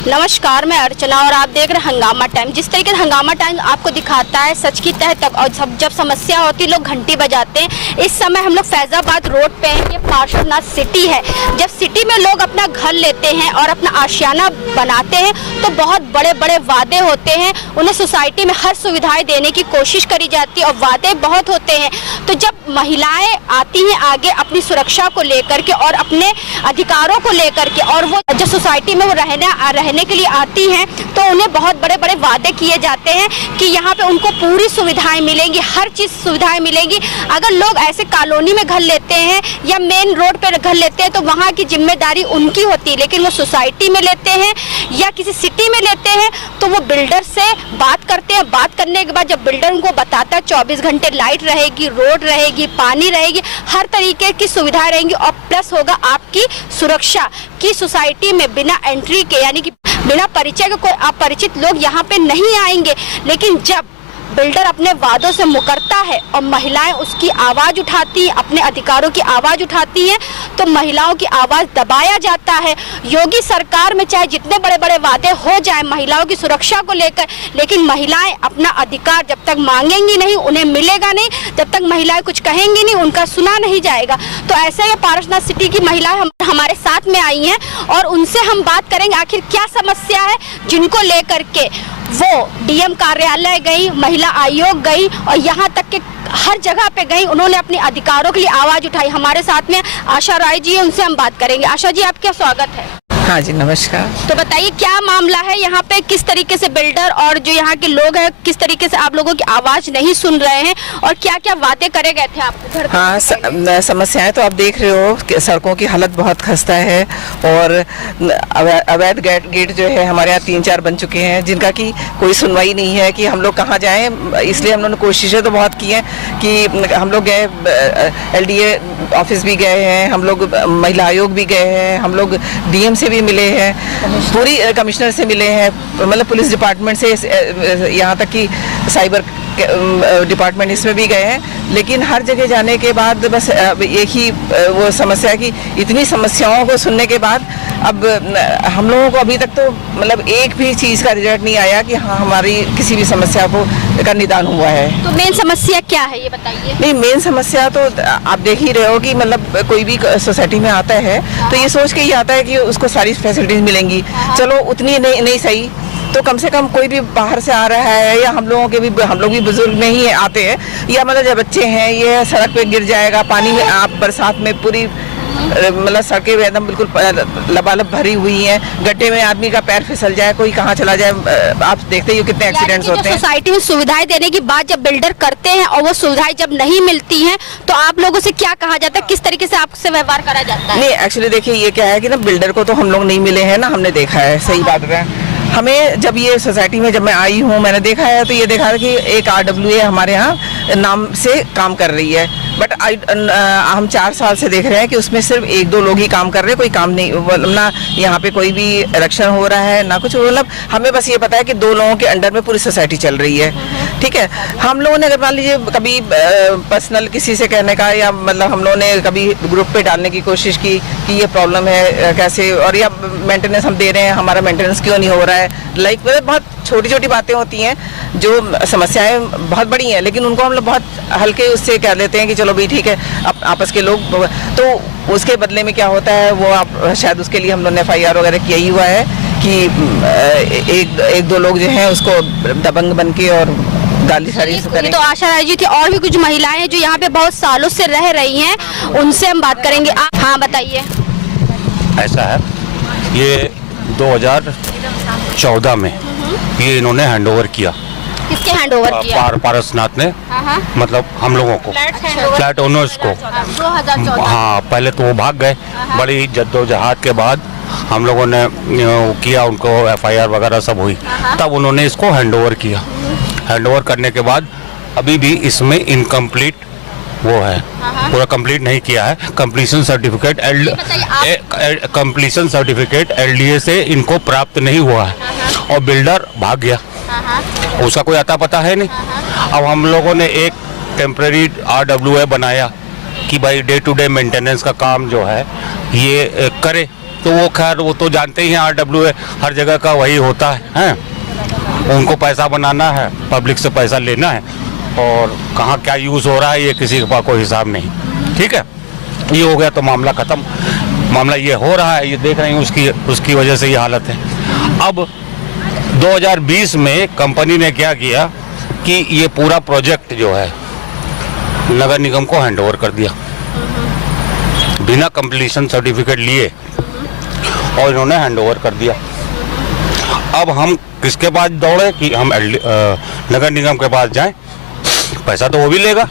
नमस्कार, मैं अर्चना और आप देख रहे हैं हंगामा टाइम। जिस तरीके से हंगामा टाइम आपको दिखाता है सच की तह तक, और जब समस्या होती है लोग घंटी बजाते हैं। इस समय हम लोग फैजाबाद रोड पे हैं। ये पार्श्वनाथ सिटी है। जब सिटी में लोग अपना घर लेते हैं और अपना आशियाना बनाते हैं तो बहुत बड़े बड़े वादे होते हैं। उन्हें सोसाइटी में हर सुविधाएं देने की कोशिश करी जाती है और वादे बहुत होते हैं। तो जब महिलाएं आती हैं आगे अपनी सुरक्षा को लेकर के और अपने अधिकारों को लेकर के, और वो जब सोसाइटी में वो रहने के लिए आती हैं तो उन्हें बहुत बड़े बड़े वादे किए जाते हैं कि यहाँ पे उनको पूरी सुविधाएं मिलेंगी, हर चीज़ सुविधाएं मिलेंगी। अगर लोग ऐसे कॉलोनी में घर लेते हैं या मेन रोड पर घर लेते हैं तो वहाँ की जिम्मेदारी उनकी होती है, लेकिन वो सोसाइटी में लेते हैं या किसी सिटी में लेते हैं तो वो बिल्डर से बात करते हैं। बात करने के बाद जब बिल्डर उनको बताता है 24 घंटे लाइट रहेगी, रोड रहेगी, पानी रहेगी, हर तरीके की सुविधाएं रहेंगी और प्लस होगा आपकी सुरक्षा की सोसाइटी में बिना एंट्री के, यानी कि बिना परिचय के कोई अपरिचित लोग यहाँ पे नहीं आएंगे। लेकिन जब बिल्डर अपने वादों से मुकरता है और महिलाएं उसकी आवाज़ उठाती हैं, अपने अधिकारों की आवाज़ उठाती हैं, तो महिलाओं की आवाज़ दबाया जाता है। योगी सरकार में चाहे जितने बड़े बड़े वादे हो जाएं महिलाओं की सुरक्षा को लेकर, लेकिन महिलाएं अपना अधिकार जब तक मांगेंगी नहीं, उन्हें मिलेगा नहीं, जब तक महिलाएं कुछ कहेंगी नहीं, उनका सुना नहीं जाएगा। तो ऐसे ही पारसनाथ सिटी की महिलाएं हमारे साथ में आई हैं और उनसे हम बात करेंगे आखिर क्या समस्या है जिनको लेकर के वो डीएम कार्यालय गई, महिला आयोग गई और यहाँ तक कि हर जगह पे गई। उन्होंने अपने अधिकारों के लिए आवाज़ उठाई। हमारे साथ में आशा राय जी है, उनसे हम बात करेंगे। आशा जी, आपका स्वागत है। हाँ जी, नमस्कार। तो बताइए क्या मामला है यहाँ पे, किस तरीके से बिल्डर और जो यहाँ के लोग हैं किस तरीके से आप लोगों की आवाज़ नहीं सुन रहे हैं और क्या क्या वादे करे गए थे आपको घर? हाँ, समस्याएं तो आप देख रहे हो कि सड़कों की हालत बहुत खस्ता है और अवैध गेट जो है हमारे यहाँ 3-4 बन चुके हैं जिनका की कोई सुनवाई नहीं है कि हम लोग कहाँ जाएं। इसलिए हम लोगों ने कोशिशें तो बहुत की हैं कि हम लोग गए, LDA ऑफिस भी गए हैं, हम लोग महिला आयोग भी गए हैं, हम लोग DM से भी मिले हैं, पूरी कमिश्नर से मिले हैं, मतलब पुलिस डिपार्टमेंट से यहाँ तक कि साइबर डिपार्टमेंट इसमें भी गए हैं। लेकिन हर जगह जाने के बाद बस एक ही वो समस्या की इतनी समस्याओं को सुनने के बाद अब हम लोगों को अभी तक तो मतलब एक भी चीज़ का रिजल्ट नहीं आया कि हाँ हमारी किसी भी समस्या का निदान हुआ है। तो मेन समस्या क्या है ये बताइए। नहीं, मेन समस्या तो आप देख ही रहे हो कि मतलब कोई भी सोसाइटी में आता है तो ये सोच के ही आता है कि उसको सारी फैसिलिटीज मिलेंगी। चलो उतनी नहीं सही तो कम से कम कोई भी बाहर से आ रहा है या हम लोग भी बुजुर्ग नहीं आते हैं या मतलब जब बच्चे हैं ये सड़क पे गिर जाएगा पानी में, आप बरसात में पूरी मतलब सड़कें एकदम बिल्कुल लबालब भरी हुई हैं, गड्ढे में आदमी का पैर फिसल जाए, कोई कहाँ चला जाए, आप देखते ही हो कितने एक्सीडेंट्स होते हैं। सोसाइटी में सुविधाएं देने की बात जब बिल्डर करते हैं और वो सुविधाएं जब नहीं मिलती हैं तो आप लोगों से क्या कहा जाता है, किस तरीके से आपसे व्यवहार करा जाता है? नहीं, एक्चुअली देखिए ये क्या है कि ना बिल्डर को तो हम लोग नहीं मिले हैं ना, हमने देखा है, सही बात है। हमें जब ये सोसाइटी में जब मैं आई हूँ मैंने देखा है तो ये देखा है कि एक RWA हमारे यहाँ नाम से काम कर रही है, बट हम 4 साल से देख रहे हैं कि उसमें सिर्फ 1-2 लोग ही काम कर रहे हैं, कोई काम नहीं, ना यहाँ पे कोई भी इलेक्शन हो रहा है ना कुछ, मतलब हमें बस ये पता है कि 2 लोगों के अंडर में पूरी सोसाइटी चल रही है। ठीक है, हम लोगों ने अगर मान लीजिए कभी पर्सनल किसी से कहने का या मतलब हम लोगों ने कभी ग्रुप पे डालने की कोशिश की कि ये प्रॉब्लम है कैसे, और या मेंटेनेंस हम दे रहे हैं, हमारा मेंटेनेंस क्यों नहीं हो रहा है, लाइक बहुत छोटी छोटी बातें होती हैं जो समस्याएं बहुत बड़ी हैं लेकिन उनको हम लोग बहुत हल्के उससे कह देते हैं कि चलो भी ठीक है आपस के लोग, तो उसके बदले में क्या होता है वो आप शायद उसके लिए हम लोगों ने FIR वगैरह किया ही हुआ है कि एक दो लोग जो हैं उसको दबंग बन के और गाली सारी तो आशा राय जी थी और भी कुछ महिलाएं हैं जो यहाँ पे बहुत सालों से रह रही हैं, उनसे हम बात करेंगे। हाँ बताइए। ऐसा है, ये 2014 में ये इन्होंने हैंडओवर किया। किसके हैंडओवर किया? पारसनाथ ने, मतलब हम लोगों को, फ्लैट ओनर्स को। 2014। हाँ, पहले तो वो भाग गए, बड़ी जद्दोजहद के बाद हम लोगों ने किया, उनको FIR वगैरह सब हुई, तब उन्होंने इसको हैंडओवर किया। हैंडओवर करने के बाद अभी भी इसमें इनकम्प्लीट वो है, पूरा कंप्लीट नहीं किया है। कंप्लीशन सर्टिफिकेट LDA से इनको प्राप्त नहीं हुआ है और बिल्डर भाग गया, उसका कोई अता पता है नहीं। अब हम लोगों ने एक टेम्परेरी RWA बनाया कि भाई डे टू डे मेंटेनेंस का काम जो है ये करे, तो वो खैर वो तो जानते ही हैं, RWA हर जगह का वही होता है, उनको पैसा बनाना है, पब्लिक से पैसा लेना है, और कहाँ क्या यूज़ हो रहा है ये किसी के पास कोई हिसाब नहीं। ठीक है, ये हो गया तो मामला ख़त्म। मामला ये हो रहा है, ये देख रहे हैं, उसकी वजह से ये हालत है। अब 2020 में कंपनी ने क्या किया कि ये पूरा प्रोजेक्ट जो है नगर निगम को हैंडओवर कर दिया बिना कंप्लीशन सर्टिफिकेट लिए, और इन्होंने हैंडओवर कर दिया। अब हम किसके पास दौड़े कि हम नगर निगम के पास जाएं? पैसा तो वो भी लेगा,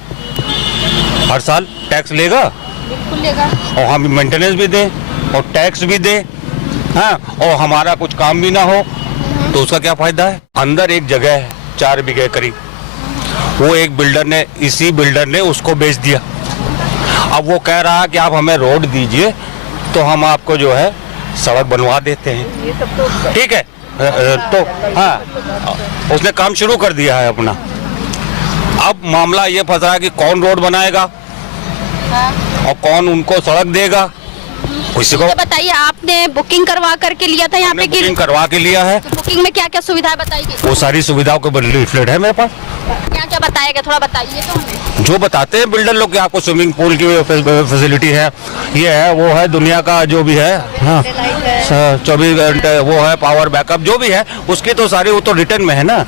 हर साल टैक्स लेगा, बिल्कुल लेगा, और हम मेंटेनेंस भी दें और टैक्स भी दें, हाँ, और हमारा कुछ काम भी ना हो तो उसका क्या फायदा है। अंदर एक जगह है 4 बीघे करीब, वो एक बिल्डर ने, इसी बिल्डर ने उसको बेच दिया। अब वो कह रहा है कि आप हमें रोड दीजिए तो हम आपको जो है सड़क बनवा देते हैं। ठीक है, तो हाँ, उसने काम शुरू कर दिया है अपना। अब मामला ये फंस रहा है कि कौन रोड बनाएगा और कौन उनको सड़क देगा। किसी को बताइए, आपने बुकिंग करवा करके लिया था यहाँ पे? बुकिंग करवा के लिया है। तो बुकिंग में क्या क्या सुविधाएं बताई गई? वो सारी सुविधाओं के लीफलेट है मेरे पास। क्या क्या बताया गया, थोड़ा बताइए तो हमें। जो बताते हैं बिल्डर लोग कि आपको स्विमिंग पूल की फैसिलिटी है, ये है, वो है, दुनिया का जो भी है, हाँ, 24 घंटे वो है, पावर बैकअप जो भी है, उसकी तो सारी वो तो रिटर्न में है ना।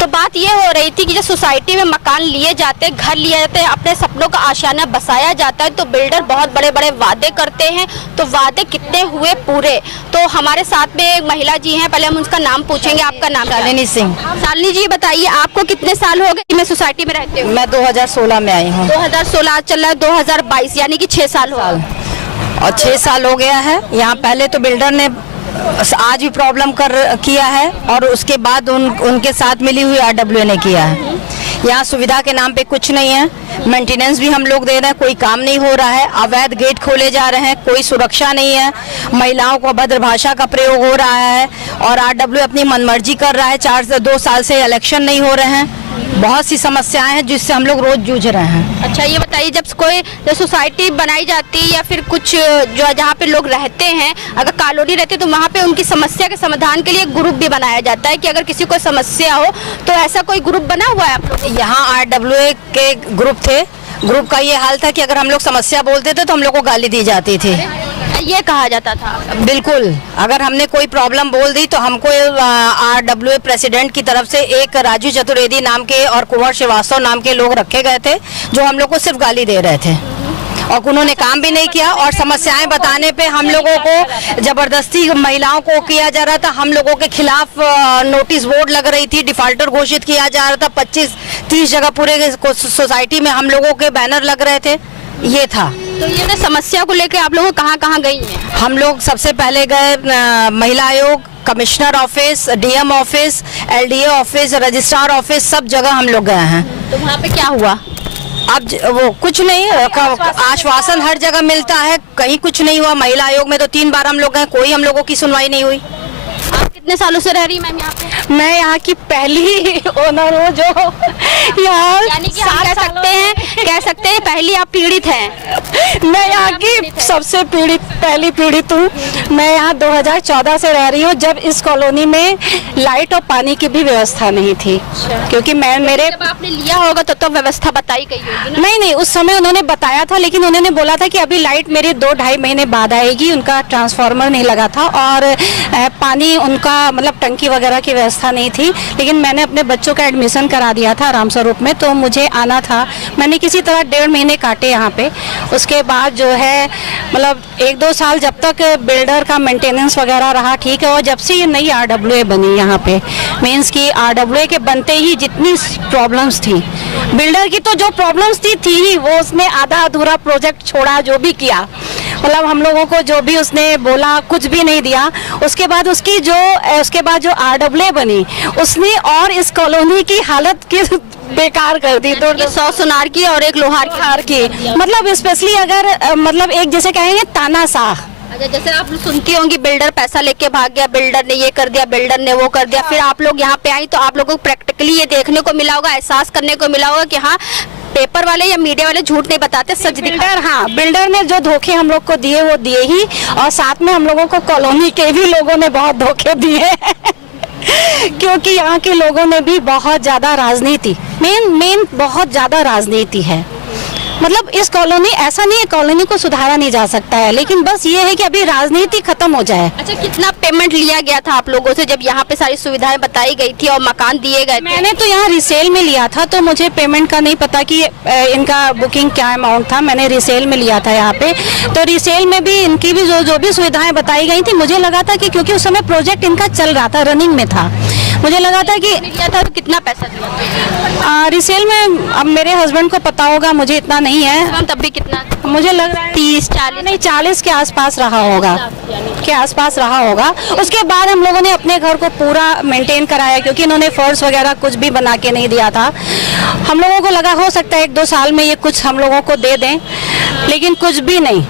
तो बात ये हो रही थी कि जब सोसाइटी में मकान लिए जाते, घर लिए जाते, अपने सपनों का आशियाना बसाया जाता है, तो बिल्डर बहुत बड़े बड़े वादे करते हैं। तो वादे कितने हुए पूरे? तो हमारे साथ में एक महिला जी हैं, पहले हम उनका नाम पूछेंगे। आपका नाम? शालिनी सिंह। शालिनी जी, बताइए आपको कितने साल हो गए मैं सोसाइटी में रहते हूँ? मैं 2016 में आई हूँ। 2016 चल रहा है, 2022 यानी कि 6 साल हो गए। और 6 साल हो गया है यहाँ। पहले तो बिल्डर ने आज भी प्रॉब्लम किया है, और उसके बाद उनके साथ मिली हुई RWA ने किया है। यहाँ सुविधा के नाम पे कुछ नहीं है, मेंटेनेंस भी हम लोग दे रहे हैं, कोई काम नहीं हो रहा है, अवैध गेट खोले जा रहे हैं, कोई सुरक्षा नहीं है, महिलाओं को अभद्र भाषा का प्रयोग हो रहा है, और RWA अपनी मनमर्जी कर रहा है। 2 साल से इलेक्शन नहीं हो रहे हैं, बहुत सी समस्याएं हैं जिससे हम लोग रोज जूझ रहे हैं। अच्छा, ये बताइए, जब कोई सोसाइटी बनाई जाती है या फिर कुछ जो जहाँ पे लोग रहते हैं, अगर कॉलोनी रहती है, तो वहाँ पे उनकी समस्या के समाधान के लिए ग्रुप भी बनाया जाता है कि अगर किसी को समस्या हो तो ऐसा कोई ग्रुप बना हुआ है आप लोग? यहाँ RWA के ग्रुप थे। ग्रुप का ये हाल था कि अगर हम लोग समस्या बोलते थे तो हम लोग को गाली दी जाती थी। ये कहा जाता था? बिल्कुल, अगर हमने कोई प्रॉब्लम बोल दी तो हमको RWA प्रेसिडेंट की तरफ से एक राजू चतुर्वेदी नाम के और कुंवर श्रीवास्तव नाम के लोग रखे गए थे, जो हम लोग को सिर्फ गाली दे रहे थे, और उन्होंने काम भी नहीं किया। और समस्याएं बताने पे हम लोगों को जबरदस्ती महिलाओं को किया जा रहा था। हम लोगों के खिलाफ नोटिस बोर्ड लग रही थी, डिफाल्टर घोषित किया जा रहा था। 25-30 जगह पूरे सोसाइटी में हम लोगों के बैनर लग रहे थे। ये था। तो ये समस्या को लेकर आप लोग कहाँ कहाँ गई हैं? हम लोग सबसे पहले गए महिला आयोग, commissioner office, DM office, LDA office, registrar office, सब जगह हम लोग गए हैं। तो वहाँ पे क्या हुआ? अब वो कुछ नहीं, आश्वासन हर जगह मिलता है, कहीं कुछ नहीं हुआ। महिला आयोग में तो 3 बार हम लोग गए, कोई हम लोगों की सुनवाई नहीं हुई। आप कितने सालों से रह रही मैम यहाँ पे? मैं यहाँ की पहली ओनर हूँ जो यहाँ, यानी कि हम कह सकते हैं पहली आप पीड़ित हैं। मैं यहाँ की सबसे पहली पीड़ित हूँ। मैं यहाँ 2014 से रह रही हूँ, जब इस कॉलोनी में लाइट और पानी की भी व्यवस्था नहीं थी। क्योंकि मेरे जब आपने लिया होगा तो व्यवस्था बताई गई होगी ना? नहीं, उस समय उन्होंने बताया था, लेकिन उन्होंने बोला था कि अभी लाइट मेरे 2-2.5 महीने बाद आएगी। उनका ट्रांसफार्मर नहीं लगा था, और पानी उनका मतलब टंकी वगैरह की व्यवस्था नहीं थी। लेकिन मैंने अपने बच्चों का एडमिशन करा दिया था रामस्वरूप में, तो मुझे आना था। मैंने किसी तरह 1.5 महीने काटे यहाँ पे। उसके बाद जो है मतलब 1-2 साल जब तक बिल्डर का मेंटेनेंस वगैरह रहा ठीक है, और जब से ये नई RWA बनी यहाँ पे, मीन्स कि RWA के बनते ही जितनी प्रॉब्लम्स थी, बिल्डर की तो जो प्रॉब्लम्स थी ही, वो उसने आधा अधूरा प्रोजेक्ट छोड़ा, जो भी किया, मतलब हम लोगों को जो भी उसने बोला कुछ भी नहीं दिया। उसके बाद जो RWA बनी, उसने और इस कॉलोनी की हालत की बेकार कर दी। 100 सुनार की और 1 लोहार की। मतलब स्पेशली अगर मतलब एक जैसे कहेंगे तानाशाह। अच्छा, जैसे आप सुनती होंगी बिल्डर पैसा लेके भाग गया, बिल्डर ने ये कर दिया, बिल्डर ने वो कर दिया। फिर आप लोग यहाँ पे आई तो आप लोगों को प्रैक्टिकली ये देखने को मिला होगा, एहसास करने को मिला होगा कि हाँ, पेपर वाले या मीडिया वाले झूठ नहीं बताते, सच दिखा। बिल्डर ने जो धोखे हम लोग को दिए वो दिए ही, और साथ में हम लोगों को कॉलोनी के भी लोगों ने बहुत धोखे दिए क्योंकि यहाँ के लोगों ने भी बहुत ज्यादा राजनीति, मेन बहुत ज्यादा राजनीति है। मतलब इस कॉलोनी, ऐसा नहीं है कॉलोनी को सुधारा नहीं जा सकता है, लेकिन बस ये है कि अभी राजनीति खत्म हो जाए। अच्छा, कितना पेमेंट लिया गया था आप लोगों से जब यहाँ पे सारी सुविधाएं बताई गई थी और मकान दिए गए थे? मैंने तो यहाँ रिसेल में लिया था, तो मुझे पेमेंट का नहीं पता कि इनका बुकिंग क्या अमाउंट था। मैंने रिसेल में लिया था यहाँ पे, तो रिसेल में भी इनकी भी जो भी सुविधाएं बताई गई थी, मुझे लगा था कि क्योंकि उस समय प्रोजेक्ट इनका चल रहा था, रनिंग में था, मुझे लगा था कि लिया था तो कितना पैसा दिया? रिसेल में अब मेरे हस्बैंड को पता होगा, मुझे इतना नहीं है। हम तब भी कितना? मुझे लग रहा है 30-40 नहीं 40 के आसपास रहा होगा, उसके बाद हम लोगों ने अपने घर को पूरा मेंटेन कराया, क्योंकि इन्होंने फर्श वगैरह कुछ भी बना के नहीं दिया था। हम लोगों को लगा हो सकता है 1-2 साल में ये कुछ हम लोगों को दे दें, लेकिन कुछ भी नहीं।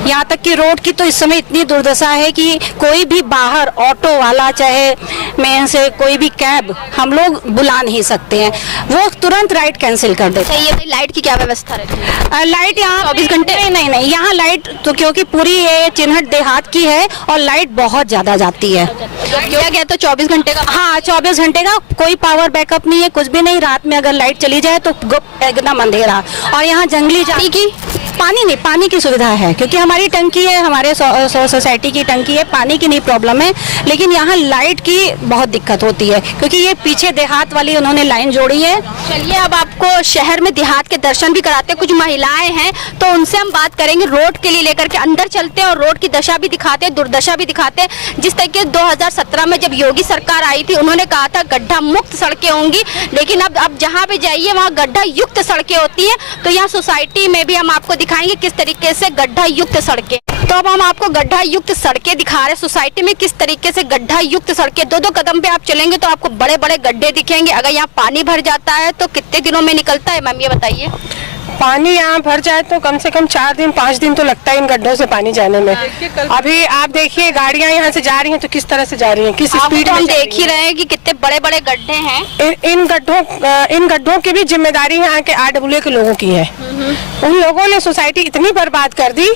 यहाँ तक कि रोड की तो इस समय इतनी दुर्दशा है कि कोई भी बाहर ऑटो वाला, चाहे मेन से कोई भी कैब, हम लोग बुला नहीं सकते हैं, वो तुरंत राइड कैंसिल कर देते हैं। ये भाई लाइट की क्या व्यवस्था रहती है? लाइट यहाँ 24 घंटे? नहीं, यहाँ लाइट तो क्योंकि पूरी ये चिन्हट देहात की है और लाइट बहुत ज्यादा जाती है। किया गया तो 24 घंटे का? हाँ, 24 घंटे का, कोई पावर बैकअप नहीं है, कुछ भी नहीं। रात में अगर लाइट चली जाए तो एकदम अंधेरा। और यहाँ जंगली पानी नहीं, पानी की सुविधा है, क्योंकि हमारी टंकी है, हमारे सोसाइटी की टंकी है, पानी की नहीं प्रॉब्लम है, लेकिन यहाँ लाइट की बहुत दिक्कत होती है, क्योंकि ये पीछे देहात वाली उन्होंने लाइन जोड़ी है। चलिए, अब आपको शहर में देहात के दर्शन भी कराते हैं, कुछ महिलाएं हैं तो उनसे हम बात करेंगे। रोड के लिए लेकर के अंदर चलते हैं और रोड की दशा भी दिखाते हैं, दुर्दशा भी दिखाते हैं। जिस तरीके 2017 में जब योगी सरकार आई थी, उन्होंने कहा था गड्ढा मुक्त सड़कें होंगी, लेकिन अब जहाँ पे जाइए वहाँ गड्ढा युक्त सड़कें होती हैं। तो यहाँ सोसाइटी में भी हम आपको दिखाएंगे किस तरीके से गड्ढा युक्त सड़कें। तो अब हम आपको गड्ढा युक्त सड़कें दिखा रहे हैं, सोसाइटी में किस तरीके से गड्ढा युक्त सड़कें। 2-2 कदम पे आप चलेंगे तो आपको बड़े बड़े गड्ढे दिखेंगे। अगर यहाँ पानी भर जाता है तो कितने दिनों में निकलता है, मैम ये बताइए? पानी यहाँ भर जाए तो कम से कम 4 दिन 5 दिन तो लगता है इन गड्ढों से पानी जाने में। अभी आप देखिए गाड़ियाँ यहाँ से जा रही हैं तो किस तरह से जा रही हैं, किस स्पीड में हम देख ही रहे हैं कि कितने बड़े बड़े गड्ढे हैं। इन गड्ढों की भी जिम्मेदारी यहाँ के RWA के लोगों की है। उन लोगों ने सोसाइटी इतनी बर्बाद कर दी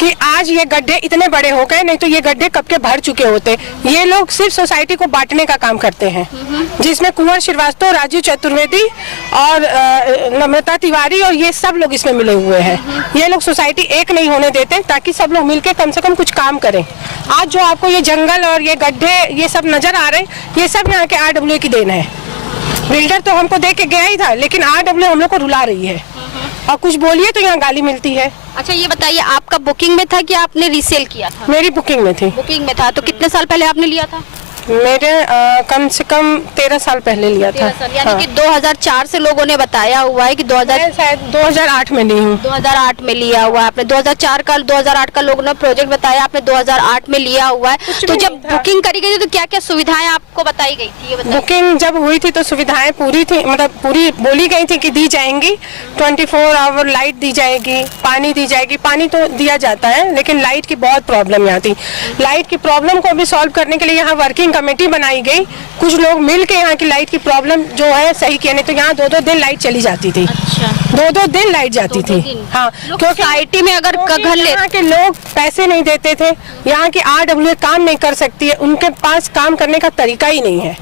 कि आज ये गड्ढे इतने बड़े हो गए, नहीं तो ये गड्ढे कब के भर चुके होते। ये लोग सिर्फ सोसाइटी को बांटने का काम करते हैं, जिसमें कुंवर श्रीवास्तव, राजू चतुर्वेदी और नम्रता तिवारी और ये सब लोग इसमें मिले हुए हैं। ये लोग सोसाइटी एक नहीं होने देते ताकि सब लोग मिलके कम से कम कुछ काम करें। आज जो आपको ये जंगल और ये गड्ढे ये सब नजर आ रहे हैं, ये सब यहाँ के RWA की देन है। बिल्डर तो हमको दे के गया ही था, लेकिन RWA हम लोग को रुला रही है और कुछ बोलिए तो यहाँ गाली मिलती है। अच्छा, ये बताइए, आपका बुकिंग में था कि आपने रीसेल किया था? मेरी बुकिंग में थी। बुकिंग में था, तो कितने साल पहले आपने लिया था? मेरे कम से कम 13 साल पहले लिया था। यानी कि 2004 से लोगों ने बताया हुआ है कि शायद 2008 में ली हूँ। 2008 में लिया हुआ है आपने। 2008 का लोगों ने प्रोजेक्ट बताया, आपने 2008 में लिया हुआ है। तो जब बुकिंग करी गई थी तो क्या क्या सुविधाएं आपको बताई गई थी, ये बताइए? बुकिंग जब हुई थी तो सुविधाएं पूरी थी, मतलब पूरी बोली गई थी कि दी जाएंगी। 24 आवर लाइट दी जाएगी, पानी दी जाएगी। पानी तो दिया जाता है, लेकिन लाइट की बहुत प्रॉब्लम यहाँ थी। लाइट की प्रॉब्लम को भी सॉल्व करने के लिए यहाँ वर्किंग कमेटी बनाई गई। कुछ लोग मिलके यहाँ की लाइट की प्रॉब्लम जो है सही किया, नहीं तो यहाँ 2-2 दिन लाइट चली जाती थी। अच्छा, 2-2 दिन लाइट जाती थी। हाँ, क्योंकि सोसाइटी में अगर घर ले यहाँ के लोग पैसे नहीं देते थे, यहाँ की RWA काम नहीं कर सकती है, उनके पास काम करने का तरीका ही नहीं है।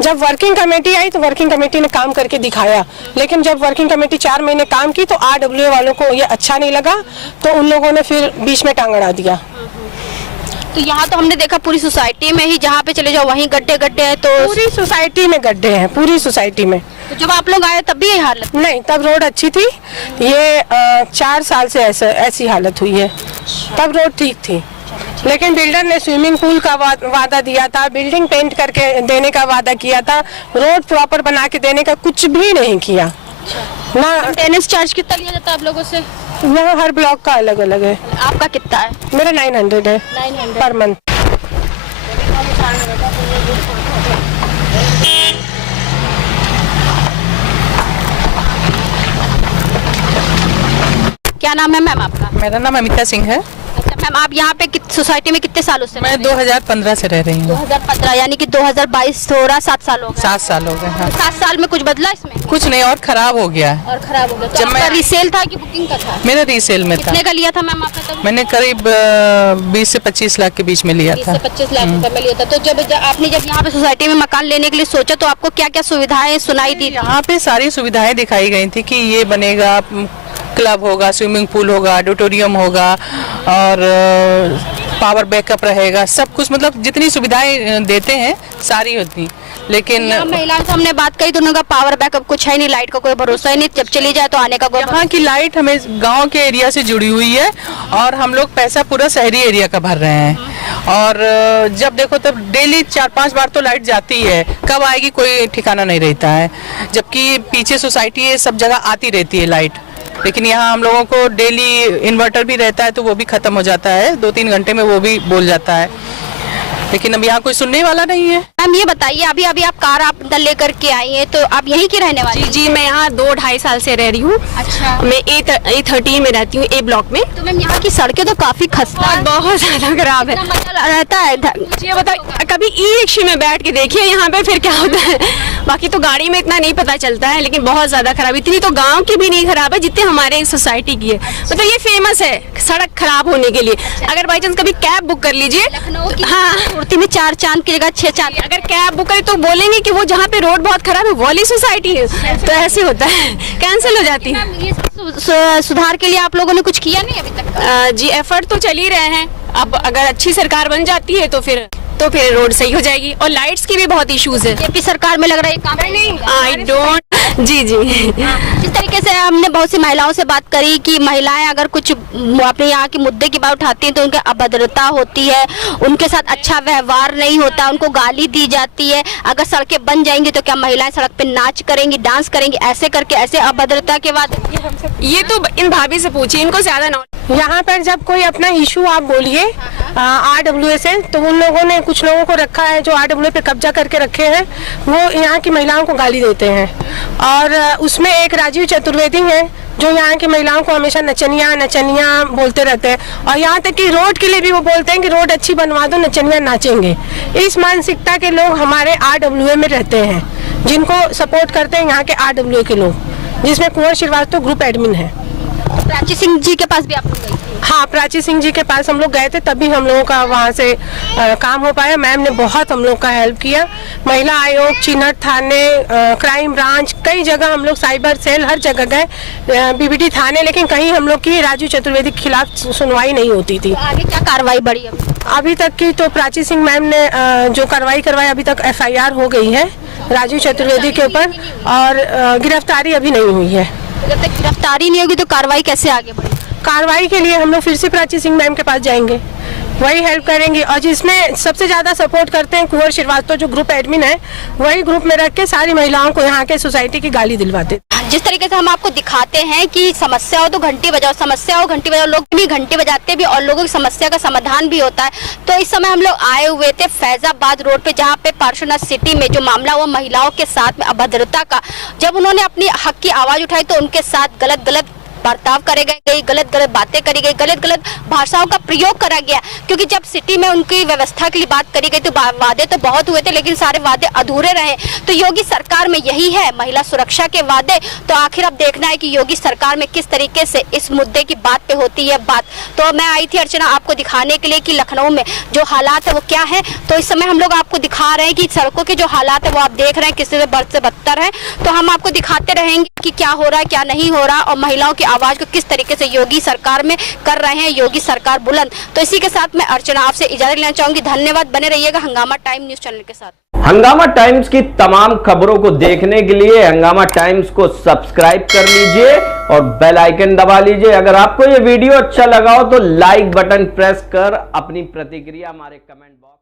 जब वर्किंग कमेटी आई तो वर्किंग कमेटी ने काम करके दिखाया, लेकिन जब वर्किंग कमेटी 4 महीने काम की तो RWA वालों को ये अच्छा नहीं लगा, तो उन लोगों ने फिर बीच में टांग अड़ा दिया। तो यहाँ तो हमने देखा पूरी सोसाइटी में ही जहाँ पे चले जाओ वहीं गड्ढे गड्ढे हैं। तो पूरी सोसाइटी में गड्ढे हैं, पूरी सोसाइटी में। तो जब आप लोग आए तब भी यही हालत? नहीं, तब रोड अच्छी थी। ये 4 साल से ऐसी हालत हुई है, तब रोड ठीक थी। लेकिन बिल्डर ने स्विमिंग पूल का वादा दिया था, बिल्डिंग पेंट करके देने का वादा किया था, रोड प्रॉपर बना के देने का कुछ भी नहीं किया। ना मेंटेनेंस चार्ज कितना लिया जाता है आप लोगों से? यहाँ हर ब्लॉक का अलग अलग है। आपका कितना है? मेरा 900 है 900 पर मंथ। क्या नाम है मैम आपका? मेरा नाम अमिता सिंह है। अच्छा मैम आप यहाँ पे सोसाइटी में कितने सालों से? मैं 2015 से रह रही हूँ। 2015 यानी कि 2022 हो रहा, 7 साल हो गए। 7 साल हो गए। हाँ। 7 साल में कुछ बदला इसमें? कुछ नहीं, और खराब हो गया है। और खराब हो गया। तो जब आपका मैं रीसेल था कि बुकिंग का था? मेरा रीसेल में था। कितने का लिया था मैम आपने तब? मैंने करीब 20 से 25 लाख के बीच में लिया 20 था। से 25 लाख रुपए में लिया था। तो जब आपने यहाँ पे सोसाइटी में मकान लेने के लिए सोचा तो आपको क्या क्या सुविधाएं सुनाई दी? यहाँ पे सारी सुविधाएं दिखाई गई थी कि ये बनेगा, क्लब होगा, स्विमिंग पूल होगा, ऑडिटोरियम होगा और पावर बैकअप रहेगा, सब कुछ, मतलब जितनी सुविधाएं देते हैं सारी होती। लेकिन महिलाओं से हमने बात कही तो उन्होंने कहा पावर बैकअप कुछ है नहीं, लाइट का कोई भरोसा ही नहीं, जब चली जाए तो आने का कोई। यहाँ की लाइट हमें गांव के एरिया से जुड़ी हुई है और हम लोग पैसा पूरा शहरी एरिया का भर रहे हैं। और जब देखो तब डेली 4-5 बार तो लाइट जाती है, कब आएगी कोई ठिकाना नहीं रहता है। जबकि पीछे सोसाइटी है, सब जगह आती रहती है लाइट, लेकिन यहाँ हम लोगों को डेली इन्वर्टर भी रहता है तो वो भी खत्म हो जाता है, 2-3 घंटे में वो भी बोल जाता है। लेकिन अब यहाँ कोई सुनने वाला नहीं है। मैम ये बताइए, अभी आप कार आप अंदर लेकर के आई हैं, तो आप यहीं की रहने वाली? जी मैं यहाँ 2-2.5 साल से रह रही हूँ। अच्छा। मैं A13 में रहती हूँ, A ब्लॉक में। तो मैम यहाँ की सड़कें तो काफी खस्ता है, बहुत ज्यादा खराब है। मजा रहता है। ये बताइए, कभी ई-रिक्शे में बैठ के देखिए यहाँ पे फिर क्या होता है। बाकी तो गाड़ी में इतना नहीं पता चलता है, लेकिन बहुत ज्यादा खराब, इतनी तो गांव की भी नहीं खराब है जितनी हमारे सोसाइटी की है। मतलब ये फेमस है सड़क खराब होने के लिए। अगर बाई चांस कभी कैब बुक कर लीजिए, हाँ मूर्ति में 4 चांद की जगह 6 चांद, अगर कैब बुक करें तो बोलेंगे कि वो जहाँ पे रोड बहुत खराब है वो वाली सोसाइटी है, तो ऐसे होता है, कैंसिल हो जाती है। ये सुधार के लिए आप लोगों ने कुछ किया नहीं अभी तक? जी एफर्ट तो चल ही रहे हैं। अब अगर अच्छी सरकार बन जाती है तो फिर रोड सही हो जाएगी। और लाइट्स की भी बहुत इश्यूज है। जेपी सरकार में लग रहा है ये काम नहीं। आई डोंट जी जिस तरीके से हमने बहुत सी महिलाओं से बात करी कि महिलाएं अगर कुछ अपने यहाँ के मुद्दे की बात उठाती हैं तो उनकी अभद्रता होती है, उनके साथ अच्छा व्यवहार नहीं होता, उनको गाली दी जाती है। अगर सड़कें बन जाएंगी तो क्या महिलाएं सड़क पे नाच करेंगी, डांस करेंगी? ऐसे करके ऐसे अभद्रता के बाद ये तो इन भाभी से पूछिए, इनको ज्यादा नॉलेज। यहाँ पर जब कोई अपना इशू आप बोलिए RWA से, तो उन लोगों ने कुछ लोगों को रखा है जो RWA पे कब्जा करके रखे हैं, वो यहाँ की महिलाओं को गाली देते हैं। और उसमें एक राजीव चतुर्वेदी है जो यहाँ की महिलाओं को हमेशा नचनिया नचनिया बोलते रहते हैं। और यहाँ तक कि रोड के लिए भी वो बोलते हैं कि रोड अच्छी बनवा दो, नचनिया नाचेंगे। इस मानसिकता के लोग हमारे RWA में रहते हैं, जिनको सपोर्ट करते हैं यहाँ के RWA के लोग, जिसमें कुंवर श्रीवास्तव ग्रुप एडमिन है। प्राची सिंह जी के पास भी आप लोग गए थे? हाँ, प्राची सिंह जी के पास हम लोग गए थे, तभी हम लोगों का वहाँ से काम हो पाया। मैम ने बहुत हम लोग का हेल्प किया। महिला आयोग, चिन्हट थाने, क्राइम ब्रांच, कई जगह हम लोग, साइबर सेल, हर जगह गए, BBT थाने, लेकिन कहीं हम लोग की राजू चतुर्वेदी के खिलाफ सुनवाई नहीं होती थी। तो आगे क्या कार्रवाई बढ़ी अभी तक की? तो प्राची सिंह मैम ने जो कार्रवाई करवाई, अभी तक FIR हो गई है राजू चतुर्वेदी के ऊपर, और गिरफ्तारी अभी नहीं हुई है। जब तक गिरफ्तारी नहीं होगी तो कार्रवाई कैसे आगे बढ़ेगी? कार्रवाई के लिए हम लोग फिर से प्राची सिंह मैम के पास जाएंगे, वही हेल्प करेंगे। और जिसमें सबसे ज़्यादा सपोर्ट करते हैं कुंवर श्रीवास्तव जो ग्रुप एडमिन है, वही ग्रुप में रख के सारी महिलाओं को यहाँ के सोसाइटी की गाली दिलवाते। जिस तरीके से हम आपको दिखाते हैं कि समस्या हो तो घंटी बजाओ, समस्या हो घंटी बजाओ, लोग भी घंटी बजाते भी और लोगों की समस्या का समाधान भी होता है। तो इस समय हम लोग आए हुए थे फैजाबाद रोड पे, जहाँ पे पार्श्वनाथ सिटी में जो मामला हुआ महिलाओं के साथ में अभद्रता का, जब उन्होंने अपनी हक की आवाज उठाई तो उनके साथ गलत बर्ताव करे गए, गलत बातें करी गई, गलत भाषाओं का प्रयोग करा गया। क्योंकि जब सिटी में उनकी व्यवस्था के लिए बात करी गई तो वादे तो बहुत हुए थे, लेकिन सारे वादे अधूरे रहे। तो योगी सरकार में यही है, महिला सुरक्षा के वादे। तो आखिर अब देखना है कि योगी सरकार में किस तरीके से इस मुद्दे की बात पे होती है बात। तो मैं आई थी अर्चना आपको दिखाने के लिए कि लखनऊ में जो हालात है वो क्या है। तो इस समय हम लोग आपको दिखा रहे हैं कि सड़कों के जो हालात है वो आप देख रहे हैं किसी से बद से बदतर है। तो हम आपको दिखाते रहेंगे कि क्या हो रहा है, क्या नहीं हो रहा, और महिलाओं की आवाज को किस तरीके से योगी सरकार में कर रहे हैं योगी सरकार बुलंद। तो इसी के साथ मैं अर्चना आपसे इजाजत लेना चाहूंगी। धन्यवाद, बने रहिएगा हंगामा टाइम न्यूज चैनल के साथ। हंगामा टाइम्स की तमाम खबरों को देखने के लिए हंगामा टाइम्स को सब्सक्राइब कर लीजिए और बेल आइकन दबा लीजिए। अगर आपको ये वीडियो अच्छा लगा हो तो लाइक बटन प्रेस कर अपनी प्रतिक्रिया हमारे कमेंट बॉक्स